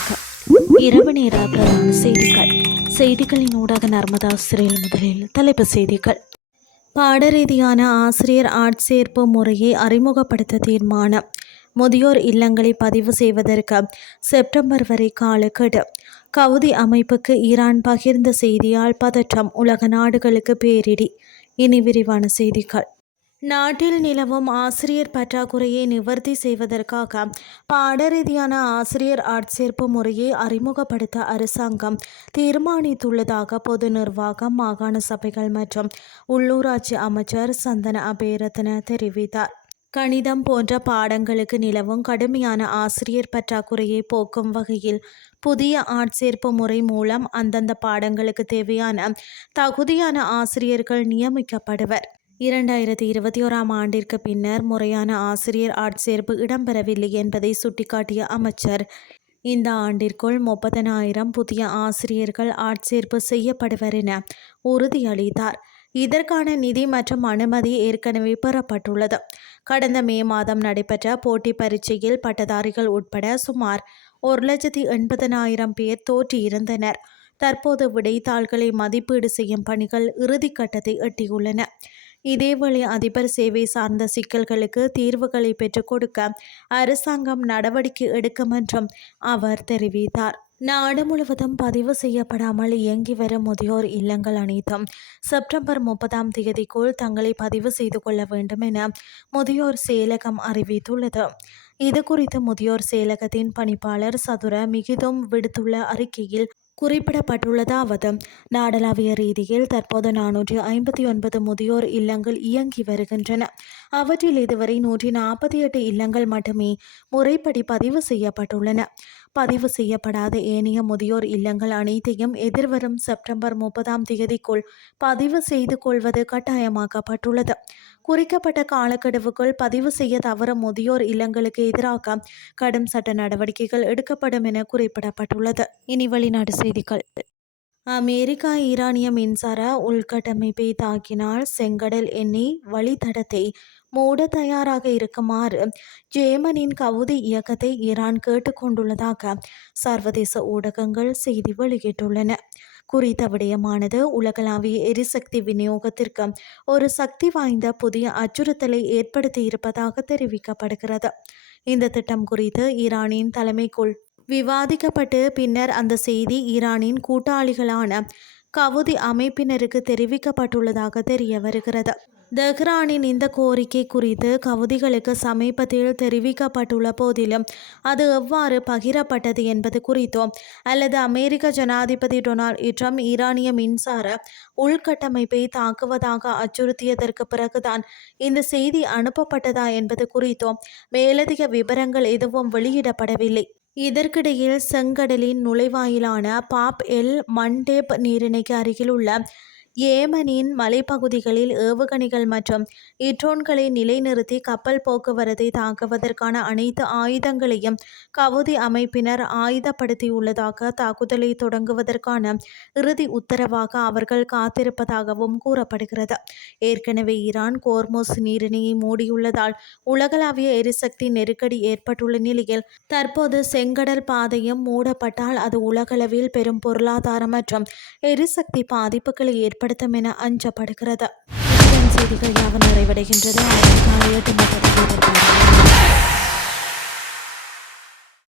வணக்கம். இரவு நேர பிரதான செய்திகள். செய்திகளின் ஊடாக நர்மதா சிறையில் முதலில் தலைப்புச் செய்திகள். பாடரீதியான ஆசிரியர் ஆட்சேர்ப்பு முறையை அறிமுகப்படுத்த தீர்மானம். முதியோர் இல்லங்களை பதிவு செய்வதற்கு செப்டம்பர் வரை காலக்கெடு. கவுதி அமைப்புக்கு ஈரான் பகிர்ந்த செய்தியால் பதற்றம், உலக நாடுகளுக்கு பேரிடி. இனி விரிவான செய்திகள். நாட்டில் நிலவும் ஆசிரியர் பற்றாக்குறையை நிவர்த்தி செய்வதற்காக பாடரீதியான ஆசிரியர் ஆட்சேர்ப்பு முறையை அறிமுகப்படுத்த அரசாங்கம் தீர்மானித்துள்ளதாக பொது நிர்வாகம், மாகாண சபைகள் மற்றும் உள்ளூராட்சி அமைச்சர் சந்தன அபேரத்ன தெரிவித்தார். கணிதம் போன்ற பாடங்களுக்கு நிலவும் கடுமையான ஆசிரியர் பற்றாக்குறையை போக்கும் வகையில் புதிய ஆட்சேர்ப்பு முறை மூலம் அந்தந்த பாடங்களுக்கு தேவையான தகுதியான ஆசிரியர்கள் நியமிக்கப்படுவர். 2021ஆம் ஆண்டிற்கு பின்னர் முறையான ஆசிரியர் ஆட்சேர்ப்பு இடம்பெறவில்லை என்பதை சுட்டிக்காட்டிய அமைச்சர், இந்த ஆண்டிற்குள் 30,000 புதிய ஆசிரியர்கள் ஆட்சேர்ப்பு செய்யப்படுவர் என உறுதியளித்தார். இதற்கான நிதி மற்றும் அனுமதி ஏற்கனவே பெறப்பட்டுள்ளது. கடந்த மே மாதம் நடைபெற்ற போட்டி பரீட்சையில் பட்டதாரிகள் உட்பட சுமார் 1,80,000 பேர் தோற்றியிருந்தனர். தற்போது விடைத்தாள்களை மதிப்பீடு செய்யும் பணிகள் இறுதிக்கட்டத்தை எட்டியுள்ளன. இதேவேளை அதிபர் சேவை சார்ந்த சிக்கல்களுக்கு தீர்வுகளை பெற்றுக் கொடுக்க அரசாங்கம் நடவடிக்கை எடுக்கும் என்றும் அவர் தெரிவித்தார். நாடு முழுவதும் பதிவு செய்யப்படாமல் இயங்கி வரும் முதியோர் இல்லங்கள் அனைத்தும் செப்டம்பர் 30ஆம் தேதிக்குள் தங்களை பதிவு செய்து கொள்ள வேண்டும் என முதியோர் செயலகம் அறிவித்துள்ளது. இதுகுறித்து முதியோர் செயலகத்தின் பணிப்பாளர் சதுர மிகிதும் விடுத்துள்ள அறிக்கையில் குறிப்பிடப்பட்டுள்ளதாவது, நாடளாவிய ரீதியில் தற்போது 459 முதியோர் இல்லங்கள் இயங்கி வருகின்றன. அவற்றில் இதுவரை 148 இல்லங்கள் மட்டுமே முறைப்படி பதிவு செய்யப்பட்டுள்ளன. பதிவு செய்யப்படாத ஏனைய முதியோர் இல்லங்கள் அனைத்தையும் எதிர்வரும் செப்டம்பர் 30ஆம் தேதிக்குள் பதிவு செய்து கொள்வது கட்டாயமாக்கப்பட்டுள்ளது. குறிக்கப்பட்ட காலக்கெடுவுக்குள் பதிவு செய்ய தவறும் முதியோர் இல்லங்களுக்கு எதிராக கடும் சட்ட நடவடிக்கைகள் எடுக்கப்படும் என குறிப்பிடப்பட்டுள்ளது. இனி வெளிநாட்டு செய்திகள். அமெரிக்கா ஈரானிய மின்சார உள்கட்டமைப்பை தாக்கினால் செங்கடல் எண்ணெய் வழித்தடத்தை மூட தயாராக இருக்குமாறு ஜேமனின் கவுதி இயக்கத்தை ஈரான் கேட்டுக்கொண்டுள்ளதாக சர்வதேச ஊடகங்கள் செய்தி வெளியிட்டுள்ளன. குறித்த விடயமானது உலகளாவிய எரிசக்தி விநியோகத்திற்கு ஒரு சக்தி வாய்ந்த புதிய அச்சுறுத்தலை ஏற்படுத்தியிருப்பதாக தெரிவிக்கப்படுகிறது. இந்த திட்டம் குறித்து ஈரானின் தலைமைக்குள் விவாதிக்கப்பட்டு பின்னர் அந்த செய்தி ஈரானின் கூட்டாளிகளான கவுதி அமைப்பினருக்கு தெரிவிக்கப்பட்டுள்ளதாக தெரிய வருகிறது. தெஹ்ரானின் இந்த கோரிக்கை குறித்து கவுதிகளுக்கு சமீபத்தில் தெரிவிக்கப்பட்டுள்ள போதிலும் அது எவ்வாறு பகிரப்பட்டது என்பது குறித்தோ அல்லது அமெரிக்க ஜனாதிபதி டொனால்ட் ட்ரம்ப் ஈரானிய மின்சார உள்கட்டமைப்பை தாக்குவதாக அச்சுறுத்தியதற்கு பிறகுதான் இந்த செய்தி அனுப்பப்பட்டதா என்பது குறித்தோ மேலதிக விவரங்கள் எதுவும் வெளியிடப்படவில்லை. இதற்கிடையில் செங்கடலின் நுழைவாயிலான பாப் எல் மண்டேப் நீரிணைக்கு அருகில் உள்ள ஏமனின் மலைப்பகுதிகளில் ஏவுகணைகள் மற்றும் ட்ரோன்களை நிலைநிறுத்தி கப்பல் போக்குவரத்தை தாக்குவதற்கான அனைத்து ஆயுதங்களையும் கவுதி அமைப்பினர் ஆயுதப்படுத்தியுள்ளதாக தாக்குதலை தொடங்குவதற்கான இறுதி உத்தரவாக அவர்கள் காத்திருப்பதாகவும் கூறப்படுகிறது. ஏற்கனவே ஈரான் கோர்முஸ் நீரிணையை மூடியுள்ளதால் உலகளாவிய எரிசக்தி நெருக்கடி ஏற்பட்டுள்ள நிலையில் தற்போது செங்கடல் பாதையும் மூடப்பட்டால் அது உலகளவில் பெரும் பொருளாதார மற்றும் எரிசக்தி பாதிப்புகளை ஏற்படுத்தும் என அஞ்சப்படுகிறது. செய்திகள் யாவும் நிறைவடைகின்றது.